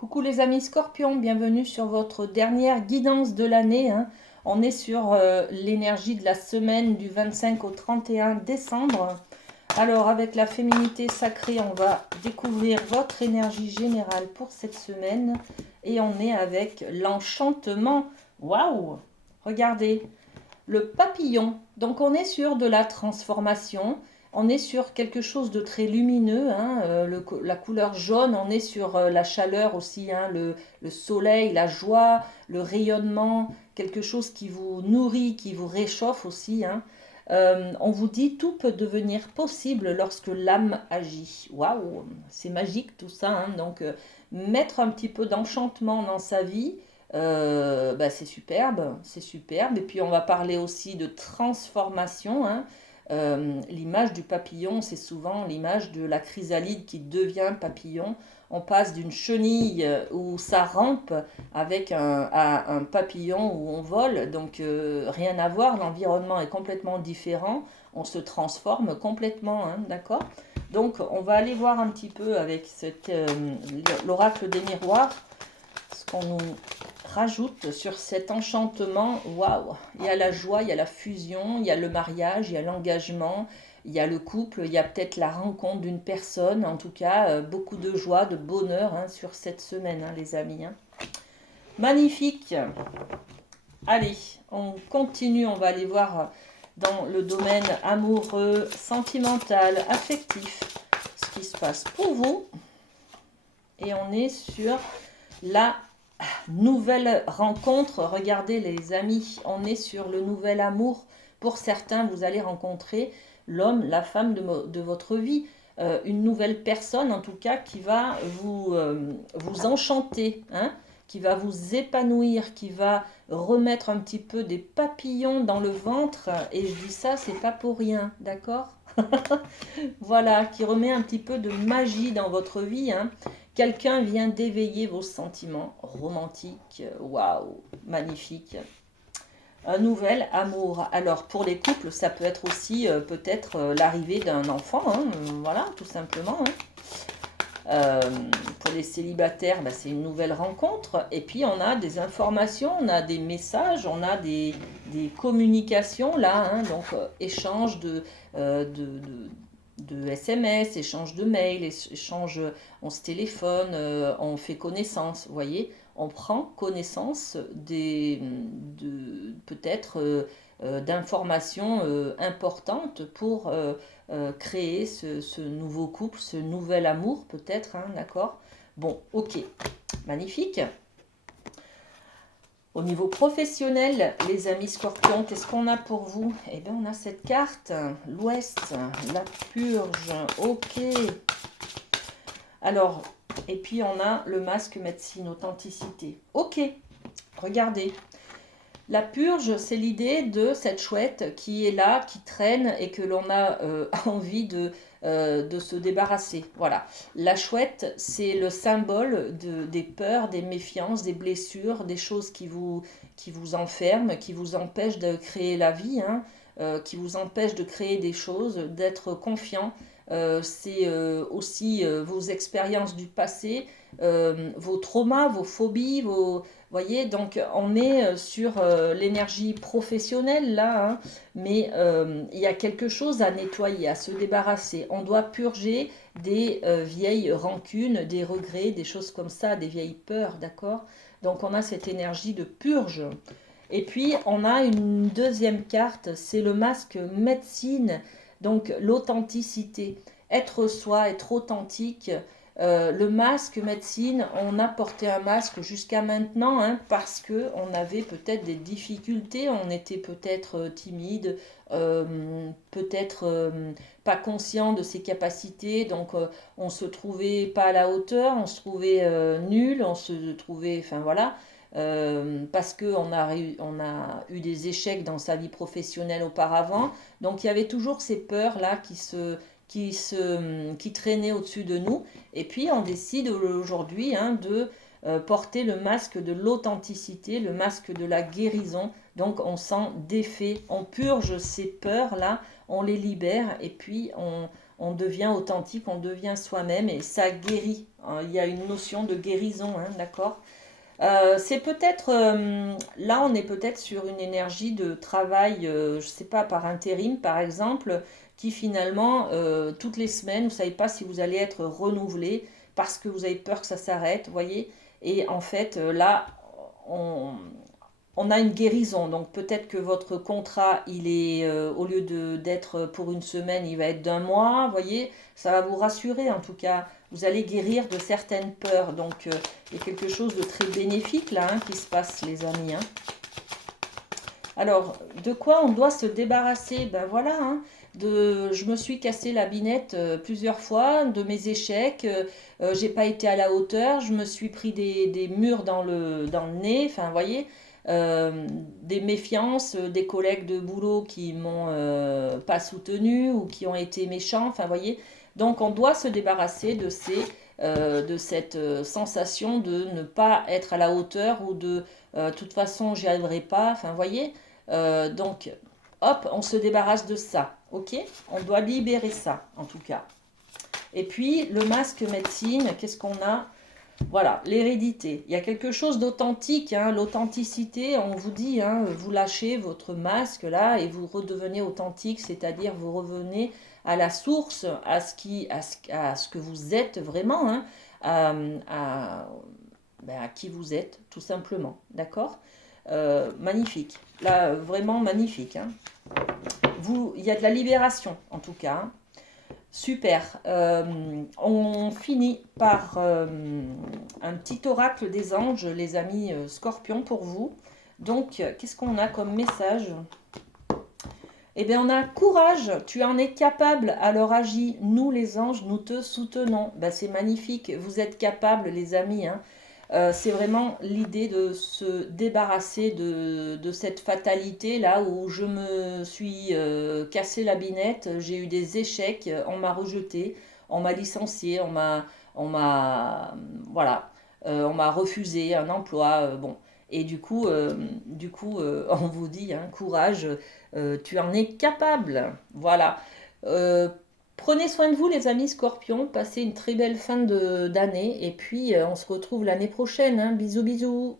Coucou les amis Scorpions, bienvenue sur votre dernière guidance de l'année, hein. On est sur l'énergie de la semaine du 25 au 31 décembre. Alors avec la féminité sacrée, on va découvrir votre énergie générale pour cette semaine. Et on est avec l'enchantement. Waouh! Regardez, le papillon. Donc on est sur de la transformation. On est sur quelque chose de très lumineux, hein, la couleur jaune, on est sur la chaleur aussi, hein, le soleil, la joie, le rayonnement, quelque chose qui vous nourrit, qui vous réchauffe aussi, hein. On vous dit tout peut devenir possible lorsque l'âme agit. Waouh, c'est magique tout ça, hein. Donc mettre un petit peu d'enchantement dans sa vie, bah, c'est superbe, c'est superbe. Et puis on va parler aussi de transformation, hein. L'image du papillon, c'est souvent l'image de la chrysalide qui devient papillon. On passe d'une chenille où ça rampe avec à un papillon où on vole. Donc rien à voir, l'environnement est complètement différent. On se transforme complètement, hein, d'accord? Donc on va aller voir un petit peu avec l'oracle des miroirs ce qu'on nous rajoute sur cet enchantement. Waouh! Il y a la joie, il y a la fusion, il y a le mariage, il y a l'engagement, il y a le couple, il y a peut-être la rencontre d'une personne. En tout cas, beaucoup de joie, de bonheur, hein, sur cette semaine, hein, les amis, hein. Magnifique! Allez, on continue, on va aller voir dans le domaine amoureux, sentimental, affectif, ce qui se passe pour vous. Et on est sur la nouvelle rencontre. Regardez les amis, on est sur le nouvel amour. Pour certains, vous allez rencontrer l'homme, la femme de votre vie. Une nouvelle personne en tout cas qui va vous enchanter, hein, qui va vous épanouir, qui va remettre un petit peu des papillons dans le ventre. Et je dis ça, c'est pas pour rien, d'accord? Voilà, qui remet un petit peu de magie dans votre vie, hein. Quelqu'un vient d'éveiller vos sentiments romantiques. Waouh, magnifique. Un nouvel amour. Alors pour les couples, ça peut être aussi peut-être l'arrivée d'un enfant, hein, voilà, tout simplement, hein. Euh, pour les célibataires, bah, c'est une nouvelle rencontre. Et puis on a des informations, on a des messages, on a des communications là, hein, donc échange de SMS, échange de mails, échange, on se téléphone, on fait connaissance, vous voyez, on prend connaissance peut-être d'informations importantes pour créer ce nouveau couple, ce nouvel amour peut-être, hein, d'accord? Bon, ok, magnifique. Au niveau professionnel, les amis scorpions, qu'est-ce qu'on a pour vous? Eh bien, on a cette carte, l'Ouest, la purge, ok. Alors, et puis on a le masque médecine, authenticité. Ok, regardez. La purge, c'est l'idée de cette chouette qui est là, qui traîne et que l'on a envie de se débarrasser. Voilà. La chouette, c'est le symbole des peurs, des méfiances, des blessures, des choses qui vous enferment, qui vous empêchent de créer la vie, hein, qui vous empêchent de créer des choses, d'être confiant. C'est aussi vos expériences du passé, vos traumas, vos phobies, vos, voyez, donc on est sur l'énergie professionnelle là, hein, mais il y a quelque chose à nettoyer, à se débarrasser. On doit purger des vieilles rancunes, des regrets, des choses comme ça, des vieilles peurs, d'accord? Donc on a cette énergie de purge. Et puis on a une deuxième carte, c'est le masque médecine, donc l'authenticité. Être soi, être authentique. Le masque médecine, on a porté un masque jusqu'à maintenant, hein, parce que on avait peut-être des difficultés, on était peut-être timide, peut-être pas conscient de ses capacités, donc on se trouvait pas à la hauteur, on se trouvait nul, on se trouvait, enfin voilà. Parce qu'on on a eu des échecs dans sa vie professionnelle auparavant. Donc il y avait toujours ces peurs-là qui traînaient au-dessus de nous. Et puis on décide aujourd'hui, hein, de porter le masque de l'authenticité, le masque de la guérison. Donc on s'en défait, on purge ces peurs-là, on les libère et puis on devient authentique, on devient soi-même et ça guérit. Il y a une notion de guérison, hein, d'accord? C'est peut-être, là on est peut-être sur une énergie de travail, je sais pas, par intérim par exemple, qui finalement, toutes les semaines, vous savez pas si vous allez être renouvelé parce que vous avez peur que ça s'arrête, vous voyez? Et en fait, là, on, on a une guérison. Donc peut-être que votre contrat, il est, au lieu d'être pour une semaine, il va être d'un mois, vous voyez, ça va vous rassurer en tout cas. Vous allez guérir de certaines peurs. Donc il y a quelque chose de très bénéfique là, hein, qui se passe, les amis, hein. Alors, de quoi on doit se débarrasser? Ben voilà, hein, je me suis cassé la binette plusieurs fois, de mes échecs, j'ai pas été à la hauteur, je me suis pris des murs dans le nez, enfin, vous voyez, des méfiances, des collègues de boulot qui m'ont pas soutenu ou qui ont été méchants, enfin, vous voyez. Donc, on doit se débarrasser de cette sensation de ne pas être à la hauteur ou de toute façon, j'y arriverai pas, enfin, vous voyez. Donc, hop, on se débarrasse de ça, ok? On doit libérer ça, en tout cas. Et puis, le masque médecine, qu'est-ce qu'on a? Voilà, l'hérédité. Il y a quelque chose d'authentique, hein, l'authenticité, on vous dit, hein, vous lâchez votre masque là et vous redevenez authentique, c'est-à-dire vous revenez à la source, à ce que vous êtes vraiment, hein, à, à- à qui vous êtes, tout simplement, d'accord? Magnifique. Là, vraiment magnifique, hein. Il y a de la libération, en tout cas, hein. Super. On finit par un petit oracle des anges, les amis scorpions, pour vous. Donc, qu'est-ce qu'on a comme message? Eh bien, on a courage, tu en es capable, alors agis. Nous, les anges, nous te soutenons. Ben, c'est magnifique, vous êtes capables, les amis, hein. C'est vraiment l'idée de se débarrasser de cette fatalité là où je me suis cassé la binette, j'ai eu des échecs, on m'a rejeté, on m'a licencié, on m'a, voilà, on m'a refusé un emploi, bon. Et on vous dit, hein, courage, tu en es capable. Voilà. Euh, Prenez soin de vous, les amis scorpions. Passez une très belle fin d'année. Et puis, on se retrouve l'année prochaine, hein. Bisous, bisous.